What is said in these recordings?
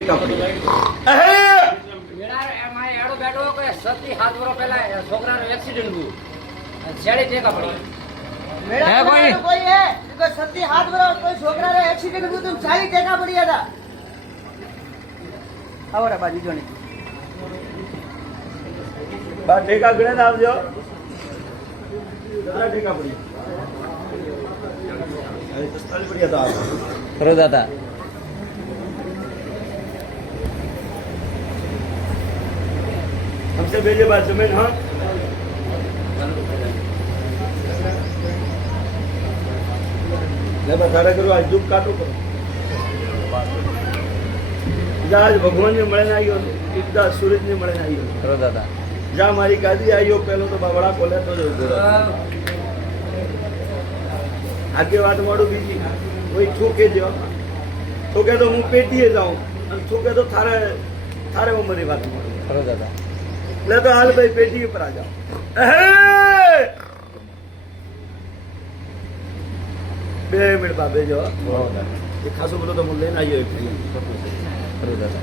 સતી 7 વર્ષ પહેલા છોકરાનું એક્સિડન્ટ થયું છેડી ટેકા પડી સતી 7 વર્ષ કોઈ છોકરાને એક્સિડન્ટ થયું તો ચાલી ટેકા પડ્યા હતા. આવરા બાજુ જોની બા ટેકા ગણે ને આવજો. કેટલા ટેકા પડી? 45 પડ્યા હતા. ખરો દાદા हमसे भेजे बात जमीन हाँ तारा करो आज दुख काटो करो आज भगवान ने મળે આવ્યો ઈદા સૂરજ ને મળે આવ્યો ખરો દાદા જા મારી ગાદી આવ્યો પહેલો તો બાવડા કોલે તો આગે વાત મોડું બીજી કોઈ ઠોકે જો ઠોકે તો હું પેટીએ જાઉં અને ઠોકે તો થારે થારે ઉંમરની વાત મોડું ખરો દાદા ले तो हाल भाई पेटी पर आ जाओ. बे मिनट बाबे जो ये खासो बोलो तो मुल्ले ना ये ખરો દાદા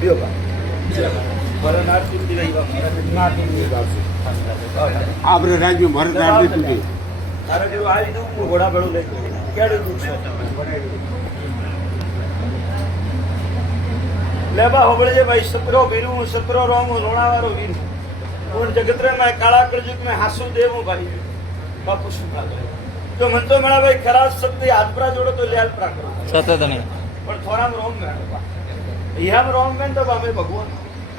दियो बा पर नाट टूटी गई बा नाट टूटी बात से आपरे राज्य में भारत नाट नहीं टूटी. तारे जो आज दो घोड़ा बड़ो ले केड़े दुख से लेबा होबळे जे भाई सतरो वीरू सतरो रोमो लोणावारो वीर और जगतरे में काला कलजुग में हासु देवो भाई बापू सुखा तो मन तो मेरा भाई खराब शब्द हाथ पर जोड़ो तो ल्याल प्रा करो સતત નહીં पर थोड़ा में रोम में यहाँ में रोम में तो बामे भगवान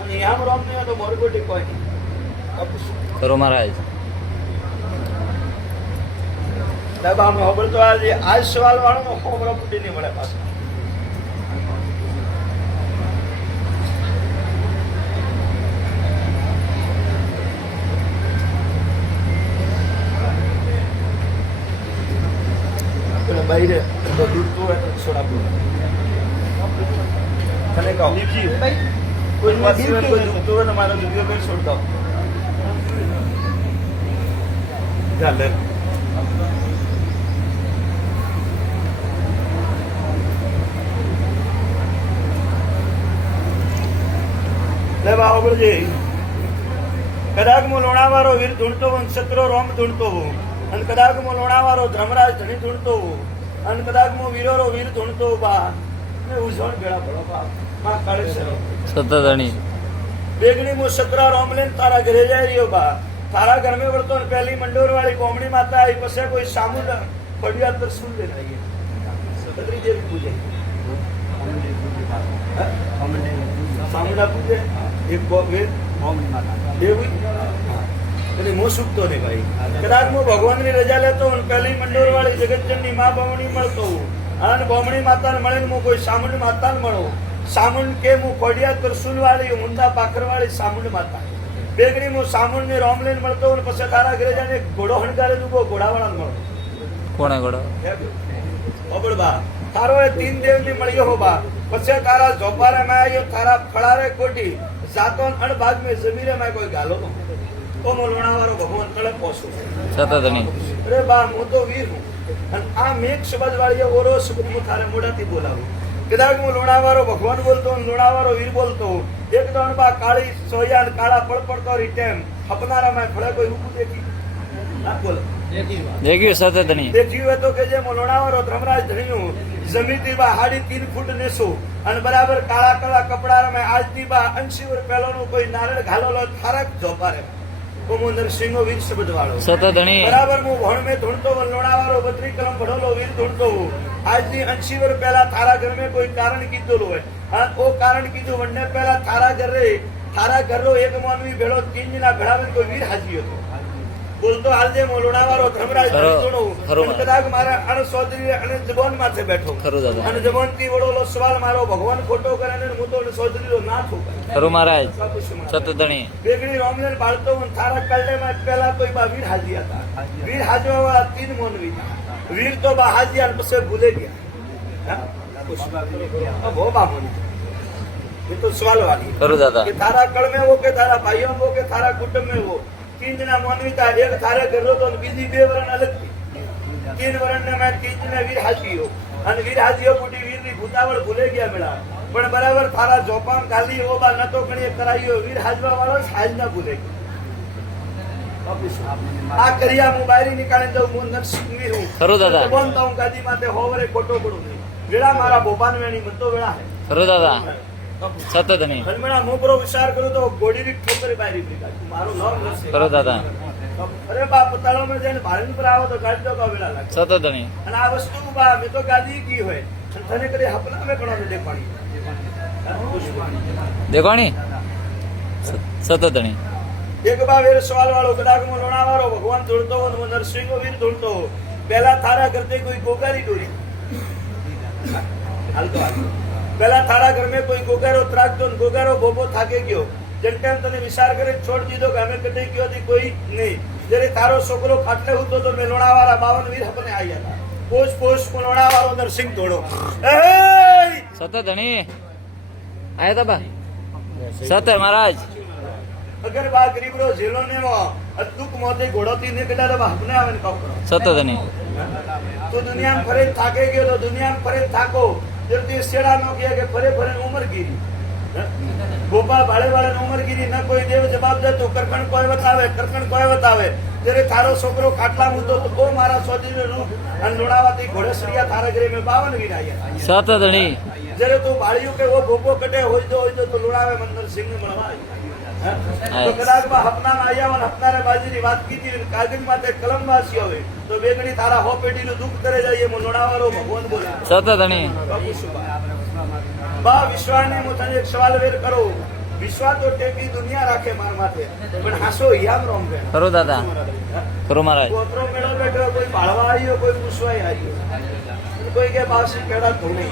और यहाँ में रोम में तो मोरगोटी कोई नहीं बापू सुखा ખરો મહારાજ लेबा हम होबळ तो आज सवाल वाળો નો હોમરો ફૂટી નહીં મળે પાછો बाहर तो दूध तो सोडा पूरा खाने का जी भाई कोई वासी में कोई दूध तो हमारा दूध का पेट छोड़ दो चल ले बाबू जी कदाक मो लोणावारो वीर ढूंढतो वन सतरो रोम ढूंढतो हूं अन कदाक मो लोणावारो धर्मराज धणी ढूंढतो हूं अन कदाक मो वीरोरो वीर ढूंढतो बा ने उजोण बेड़ा पड़ो बा मां काळे सरो સતત નહીં बेगणी मो सतरा रोमलेन तारा घरे जाय रियो बा तारा घर में वरतो ने पहली मंडोर वाली कोमड़ी माता आई पसे कोई सामुद पड़िया तर सुन ले रही है सतरी देवी पूजे सामुदा पूजे एक वे कोमड़ी माता देवी એટલે મો સુખતો ને ભાઈ કદાચ હું ભગવાનની રજા લેતો અને પહેલી મંડોર વાળી જગતજનની માં બમણી મળતો અને બમણી માતાને મળીને હું કોઈ સામુંડ માતાને મળો સામુંડ કે હું કોડિયા ત્રસુલ વાળી ઊંડા પાખર વાળી સામુંડ માતા બેગડી હું સામુંડ ને રોમલેન મળતો અને પછી તારા ઘરે જઈને ઘોડો હણકારે દુબો ઘોડાવાળાને મળો કોણે ગોળો ઓબળ બા તારો એ તીન દેવની મળ્યો હો બા પછી તારા ઝોપારે માં આવ્યો તારા ફળારે કોટી જાતો અણ ભાગ में જમીરે માં કોઈ ગાલો નો તો મો લોણાવારો ભગવાન તળે પહોંચો સતત નહીં અરે બા હું તો વીર હું અને આ મેઘ શબ્દ વાળી ઓરો શબ્દ હું તારે મોઢાથી બોલાવું કદાચ હું લોણાવારો ભગવાન બોલતો હું લોણાવારો વીર બોલતો એક દણ બા કાળી સોયા ને કાળા પડપડતો રી ટેમ હપનારા માં ફળે કોઈ ઊભું દેખી ના બોલ દેખ્યું સતત નહીં દેખ્યું હોય તો કે જે મો લોણાવારો ધર્મરાજ ધણીયું જમીતી બા 3.5 ફૂટ નેસો અને બરાબર કાળા કાળા કપડા માં આજથી બા 80 વર્ષ પહેલાનો કોઈ નારળ ઘાલોલો થારક જોપારે નરસિંહો વીર શબ્દ વાળો સતત નહીં બરાબર હું ભણ में ढूंढतो लोणावारो 32 कलम पढ़ोलो वीर ढूंढतो आज नी 80 वर्ष पहला थारा घर में कोई कारण कीधोलो है हां ओ कारण कीधो वन्ने पहला थारा घर रो एक मानवी भेड़ो 3 जना भेड़ा में कोई वीर हाजी હતો બોલતો હાલજે મો લોણાવારો ધર્મરાજ જોડો કદાચ મારા અણ સોદરી અને જબાન માથે બેઠો ખરો દાદા અને જબાન થી વડોલો સવાલ મારો ભગવાન ખોટો કરે ને હું તો સોદરીનો ના ઠોકાય ખરો મહારાજ સતત નહીં બેગડી રોમલેન બાળતો હું થારા કલ્લે માં પહેલા કોઈ બા વીર હાજી હતા વીર હાજવા વાળા 3 મોનવી વીર તો બા હાજી અને પછી ભૂલે ગયા अब वो बामन ये तो सवाल वाली खरो दादा कि थारा कल में वो के थारा भाइयों वो के थारा कुटुंब में वो 3 जना मानवी था एक थारे घर रो तो बीजी 2 वरण अलग थी 3 वरण ने मैं 3 जना वीर हाजियो અને વીર હાજીઓ બુટી વીરની ઉતાવળ ભૂલે ગયા મેળા પણ બરાબર થારા જોપાન ખાલી ઓ બા નતો કણી કરાયો વીર હાજવા વાળો હાજ ના ભૂલે આ કરિયા મોબાઈલ નીકાળે તો હું નરસિંહ વીર હું ખરું દાદા. બોન તાઉ ગાદી માથે હોવરે ખોટો પડું નહીં વેળા મારા બોપાન વેણી મતો વેળા હે ખરું દાદા સતત નહીં હલમણા મોબરો વિચાર કરું તો ગોડીની ઠોકરી બારી પડી મારું નામ નથી ખરું દાદા અરે બાપ પતાળો માં જઈને ભાડું પર આવો તો ગાડી તો વેળા લાગે સતત નહીં અને આ વસ્તુ બા મેં તો ગાદી કી હોય અને તને કદી હપલા મે પણ દેખાણી દેખાણી સતત નહીં એક બા વીર સવાલ વાળો ગડાગમો લોણા વાળો ભગવાન ધૂળતો હો હું નરસિંહ વીર ધૂળતો હો પહેલા થારા કરતે કોઈ ગોગારી ડોરી હાલતો પહેલા થારા ઘર में કોઈ ગોગારો ત્રાગતો ને ગોગારો બોબો થાકે ગયો જેમ ટાઈમ તને વિચાર કરે છોડ દીધો કે અમે કટે ગયો હતી કોઈ નહીં જ્યારે તારો છોકરો ખાટલે હતો તો મેં લોણાવાળા 52 વીર હપને આવ્યા હતા પોષ પોષ લોણાવાળો નરસિંહ ધોળો સતત નહીં આયા તા બા સતર મહારાજ અગર બા ગરીબરો જેલો ને અદુક મોતે ઘોડોથી ને કડા બા હપને આવે ને કામ સતત નહીં તો દુનિયામાં ફરે થાકે ગયો તો દુનિયામાં ફરે થાકો જલ્દી શેડા નો ગયા કે ફરે ફરે ઉમર ગીરી ગોપા ભાડે વાળા ઉમર ગીરી ન કોઈ દેવ જવાબ દેતો કરકણ કોઈ બતાવે જ્યારે તારો છોકરો ખાટલા મૂતો તો ઓ મારા સોજીને રૂપ અને લોણાવાતી ઘોડેસરિયા તારા ઘરે મેં 52 વીર આયા સતત નહીં જ્યારે તું બાળિયું કે ઓ ભોપો કટે હોય તો લોણાવે મંદર સિંહ ને મળવા તો કદાચ માં હપનામાં આવ્યા અને હપનારે બાજીની વાત કીધી કાગળ માટે કલમ વાસી આવે તો બેગડી તારા હો પેઢીનું દુઃખ કરે જાય એમ લોણાવાળો ભગવાન બોલે સતત નહીં બા વિશ્વાને હું તને એક સવાલ વેર કરો વિશ્વા તો ટેકી દુનિયા રાખે માર માથે પણ હાસો યામ રોમ કે ખરું દાદા ખરું મહારાજ કોતરો મેળો બેઠો કોઈ પાળવા આવ્યો કોઈ પૂછવાય આવ્યો કોઈ કે પાસી કેડા ધોણી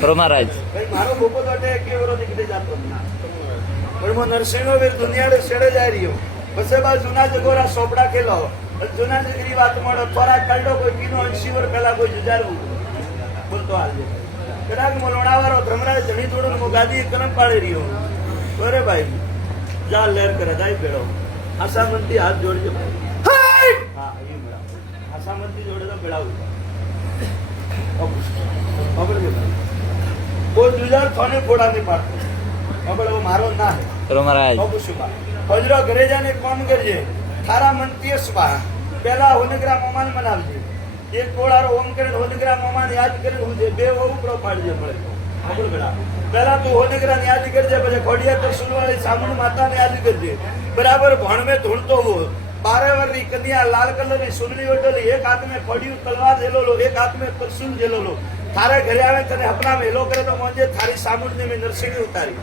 ખરું મહારાજ ભાઈ મારો ગોપો તો ટેકી વરો નીકળી જાતો પણ હું નરસિંહ વીર દુનિયાડે છેડે જાય રહ્યો પછી બા જૂના જગોરા સોપડા ખેલો જૂના જગરી વાત મળો થોડા કલડો કોઈ કીનો 80 વર્ષ પહેલા કોઈ જુજારવું બોલતો હાલ કદાચ લોણાવાળો ભ્રમરાજ જણી તોડો ને ગાદી કલમ પાડી રહ્યો અરે ભાઈ જા લેર કરે દાઈ પેડો આશામંતી હાથ જોડજો હા એ બરાબર આશામંતી જોડે તો પેડાવું ખબર કે કોઈ જુજાર થોને ફોડા નહીં પાડતો ખબર મારો ના હે ખરું મહારાજ હજરો ઘરે જાને કોમ કરજે થારા મંતીય સ્વા પહેલા હોનગ્રા મોમાન મનાવજે એક કોળારો ઓમ કરીને હોનગ્રા મોમાન યાદ કરીને હું જે બે ઉપડો પાડજે મળે ખબર બેડા પહેલા તું હોનગ્રા યાદ કરજે પછી ખોડિયા તો સુનવાળી સામણ માતાને યાદ કરજે બરાબર ભણમે ધૂળતો હો 12 વર્ષની કન્યા લાલ કલરની સુનરી ઓટલી એક હાથમાં ખોડિયું તલવાર જેલોલો એક હાથમાં ત્રિશુલ જેલોલો થારે ઘરે આવે તને હપના મેલો કરે તો મોંજે થારી સામુંડ ને મેં નરસિંહ ઉતારી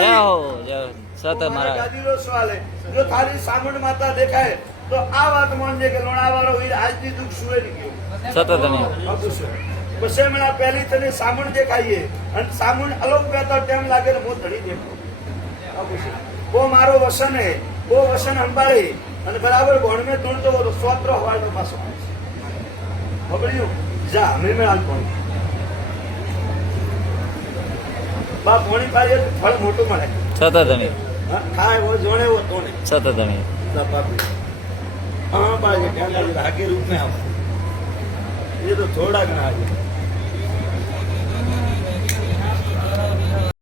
જય હો જય સતત મહારાજ ગાદીનો સવાલ હે જો થારી સામુંડ માતા દેખાય તો આ વાત માનજે કે લોણાવાળો વીર આજની દુઃખ સુવે ની ગયો સતત નહીં પછી મને પહેલી તને સામુંડ દેખાઈએ અને સામુંડ અલોક બેતો ટાઈમ લાગે ને હું ધણી દેખો કો મારો વસન હે કો વસન અંબાળી અને બરાબર ભણ મે ધૂળતો તો સ્વત્ર હવાડો પાછો બબડ્યું જા અમે મે આલ કોણ બા પોણી પાયે ફળ મોટું મળે સતત નહીં ખાય વો જોણે વો તોણે સતત નહીં हाँ बाजे क्या आगे रूप में आप ये तो थोड़ा ना आगे